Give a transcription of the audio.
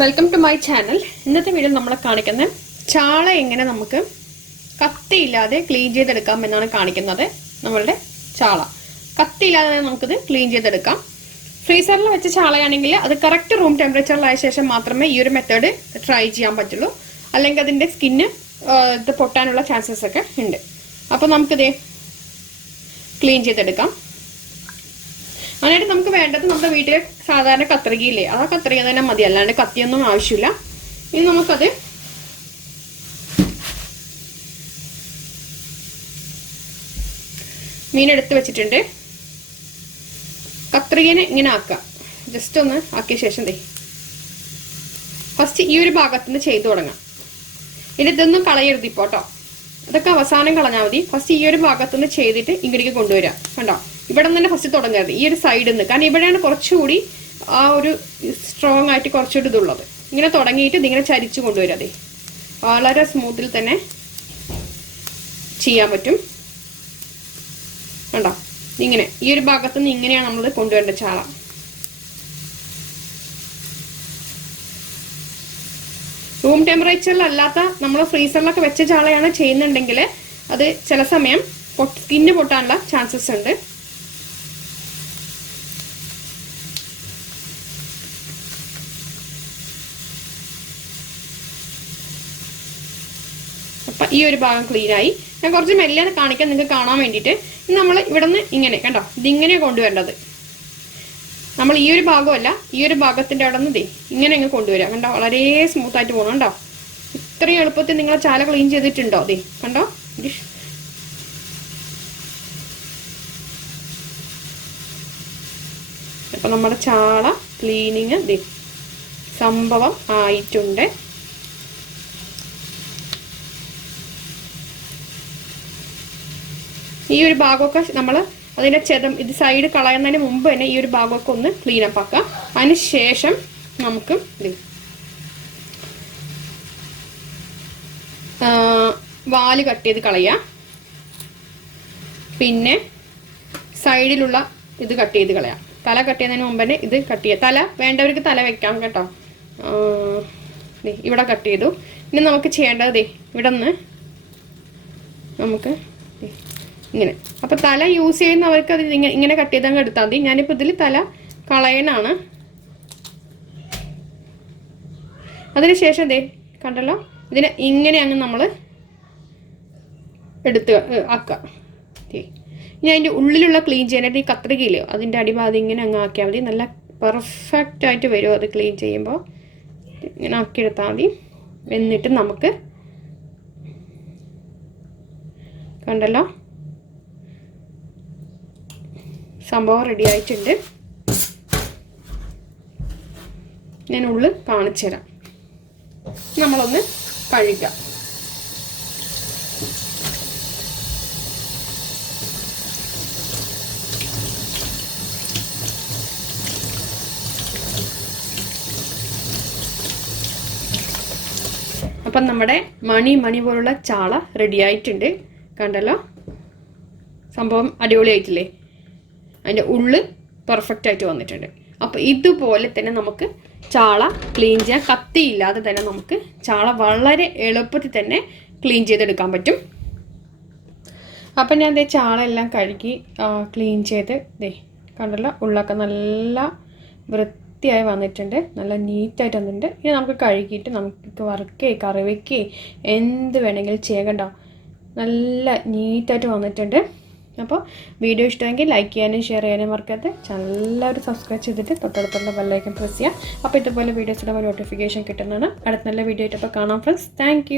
Welcome to my channel. ഇന്നത്തെ video നമ്മളെ കാണിക്കുന്ന ചാള എങ്ങനെ നമുക്ക് കത്തിയില്ലാതെ ക്ലീൻ ചെയ്തെടുക്കാം എന്നാണ് കാണിക്കുന്നത്. നമ്മളുടെ ചാള കത്തിയില്ലാതെ നമുക്കിത് ക്ലീൻ ചെയ്തെടുക്കാം. ഫ്രീസറിൽ വെച്ച ചാളയാണെങ്കിൽ അത് കറക്റ്റ് റൂം ടെമ്പറേച്ചറിലായ ശേഷം മാത്രമേ ഈ ഒരു മെത്തേഡ് ട്രൈ ചെയ്യാൻ പറ്റുള്ളൂ. അല്ലെങ്കിൽ അതിൻ്റെ സ്കിന്ന് ഇത് പൊട്ടാനുള്ള ചാൻസസ് ഒക്കെ ഉണ്ട്. അപ്പോൾ നമുക്കിത് ക്ലീൻ ചെയ്തെടുക്കാം. അതിനായിട്ട് നമുക്ക് വേണ്ടത് നമ്മുടെ വീട്ടിലെ സാധാരണ കത്രികയില്ലേ, ആ കത്രിക തന്നെ മതി, അല്ലാണ്ട് കത്തിയൊന്നും ആവശ്യമില്ല. ഇനി നമുക്കത് മീനെടുത്ത് വെച്ചിട്ടുണ്ട്. കത്രികനെ ഇങ്ങനെ ആക്കുക. ജസ്റ്റ് ഒന്ന് ആക്കിയ ശേഷം ഫസ്റ്റ് ഈ ഒരു ഭാഗത്തുനിന്ന് ചെയ്തു തുടങ്ങാം. ഇതൊന്നും കളയരുത് ഇപ്പോൾ കേട്ടോ, അതൊക്കെ അവസാനം കളഞ്ഞാൽ മതി. ഫസ്റ്റ് ഈ ഒരു ഭാഗത്തുനിന്ന് ചെയ്തിട്ട് ഇങ്ങോട്ടേക്ക് കൊണ്ടുവരാം. കണ്ടോ, ഇവിടെ നിന്ന് തന്നെ ഫസ്റ്റ് തുടങ്ങരുത്, ഈ ഒരു സൈഡിൽ നിന്ന്. കാരണം ഇവിടെയാണ് കുറച്ചുകൂടി ആ ഒരു സ്ട്രോങ് ആയിട്ട് കുറച്ചുകൂടി ഇതുള്ളത്. ഇങ്ങനെ തുടങ്ങിയിട്ട് ഇതിങ്ങനെ ചരിച്ചു കൊണ്ടുവരാതെ വളരെ സ്മൂത്തിൽ തന്നെ ചെയ്യാൻ പറ്റും. കണ്ടോ, ഇങ്ങനെ ഈ ഒരു ഭാഗത്തുനിന്ന് ഇങ്ങനെയാണ് നമ്മൾ കൊണ്ടുവരേണ്ട ചാള. റൂം ടെമ്പറേച്ചറിലല്ലാത്ത നമ്മൾ ഫ്രീസറിലൊക്കെ വെച്ച ചാളയാണ് ചെയ്യുന്നുണ്ടെങ്കിൽ അത് ചില സമയം സ്കിന്ന് പൊട്ടാനുള്ള ചാൻസസ് ഉണ്ട്. അപ്പം ഈ ഒരു ഭാഗം ക്ലീനായി. ഞാൻ കുറച്ച് മെല്ലെ കാണിക്കാൻ നിങ്ങൾക്ക് കാണാൻ വേണ്ടിയിട്ട്. നമ്മൾ ഇവിടെ നിന്ന് ഇങ്ങനെ കണ്ടോ, ഇതിങ്ങനെ കൊണ്ടുവരേണ്ടത്. നമ്മൾ ഈ ഒരു ഭാഗമല്ല, ഈ ഒരു ഭാഗത്തിൻ്റെ അവിടെ നിന്ന് ഇങ്ങനെ അങ്ങ് കൊണ്ടുവരാം. കണ്ടോ, വളരെ സ്മൂത്തായിട്ട് പോകണം. കണ്ടോ, ഇത്രയും എളുപ്പത്തിൽ നിങ്ങൾ ചാല ക്ലീൻ ചെയ്തിട്ടുണ്ടോ? കണ്ടോ, അപ്പം നമ്മുടെ ചാള ക്ലീനിങ് സംഭവം ആയിട്ടുണ്ട്. ഈ ഒരു ഭാഗമൊക്കെ നമ്മൾ അതിൻ്റെ ഇത് സൈഡ് കളയുന്നതിന് മുമ്പ് തന്നെ ഈ ഒരു ഭാഗമൊക്കെ ഒന്ന് ക്ലീനപ്പ് ആക്കാം. അതിന് ശേഷം നമുക്ക് വാല് കട്ട് ചെയ്ത് കളയാം. പിന്നെ സൈഡിലുള്ള ഇത് കട്ട് ചെയ്ത് കളയാം. തല കട്ട് ചെയ്യുന്നതിന് മുമ്പ് തന്നെ ഇത് കട്ട് ചെയ്യാം. തല വേണ്ടവർക്ക് തല വെക്കാം കേട്ടോ. ഇവിടെ കട്ട് ചെയ്തു. ഇനി നമുക്ക് ചെയ്യേണ്ടത് ഇവിടെ നിന്ന് നമുക്ക് ഇങ്ങനെ. അപ്പം തല യൂസ് ചെയ്യുന്നവർക്ക് അത് ഇങ്ങനെ കട്ട് ചെയ്ത് അങ്ങ് എടുത്താൽ മതി. ഞാനിപ്പോൾ ഇതിൽ തല കളയണാണ്. അതിനുശേഷം കണ്ടല്ലോ, ഇതിനെ ഇങ്ങനെ അങ്ങ് നമ്മൾ എടുത്ത് ആക്കുക. ഇനി അതിൻ്റെ ഉള്ളിലുള്ള ക്ലീൻ ചെയ്യാനായിട്ട് ഈ കത്രികയില്ലേ, അതിൻ്റെ അടിഭാഗം ഇങ്ങനെ അങ്ങ് ആക്കിയാൽ മതി. നല്ല പെർഫെക്റ്റ് ആയിട്ട് വരും അത് ക്ലീൻ ചെയ്യുമ്പോൾ. ഇങ്ങനെ ആക്കിയെടുത്താൽ മതി. എന്നിട്ട് നമുക്ക് കണ്ടല്ലോ, സംഭവം റെഡി ആയിട്ടുണ്ട്. ഞാൻ ഉള്ളിൽ കാണിച്ചു തരാം. നമ്മളൊന്ന് കഴുകാം. അപ്പം നമ്മുടെ മണി പോലുള്ള ചാള റെഡി ആയിട്ടുണ്ട്. കണ്ടല്ലോ, സംഭവം അടിപൊളിയായിട്ടില്ലേ? അതിൻ്റെ ഉള്ളിൽ പെർഫെക്റ്റ് ആയിട്ട് വന്നിട്ടുണ്ട്. അപ്പോൾ ഇതുപോലെ തന്നെ നമുക്ക് ചാള ക്ലീൻ ചെയ്യാൻ, കത്തിയില്ലാതെ തന്നെ നമുക്ക് ചാള വളരെ എളുപ്പത്തിൽ തന്നെ ക്ലീൻ ചെയ്തെടുക്കാൻ പറ്റും. അപ്പം ഞാൻ ചാള എല്ലാം കഴുകി ക്ലീൻ ചെയ്ത് കണ്ടല്ലോ, ഉള്ളൊക്കെ നല്ല വൃത്തിയായി വന്നിട്ടുണ്ട്, നല്ല നീറ്റായിട്ട് വന്നിട്ടുണ്ട്. ഇനി നമുക്ക് കഴുകിയിട്ട് നമുക്ക് വറുക്കേ കറി വയ്ക്കേ എന്ത് വേണമെങ്കിലും ചെയ്യണ്ട, നല്ല നീറ്റായിട്ട് വന്നിട്ടുണ്ട്. അപ്പോൾ വീഡിയോ ഇഷ്ടമെങ്കിൽ ലൈക്ക് ചെയ്യാനും ഷെയർ ചെയ്യാനും മറക്കരുത്. ചാനൽ എല്ലാവരും സബ്സ്ക്രൈബ് ചെയ്തിട്ട് തൊട്ടടുത്തുള്ള ബെല്ലൈക്കൺ പ്രസ് ചെയ്യുക. അപ്പോൾ ഇതുപോലെ വീഡിയോസിൻ്റെ നോട്ടിഫിക്കേഷൻ കിട്ടുന്നതാണ്. അടുത്ത നല്ല വീഡിയോ ആയിട്ട് അപ്പോൾ കാണാം ഫ്രണ്ട്സ്. താങ്ക്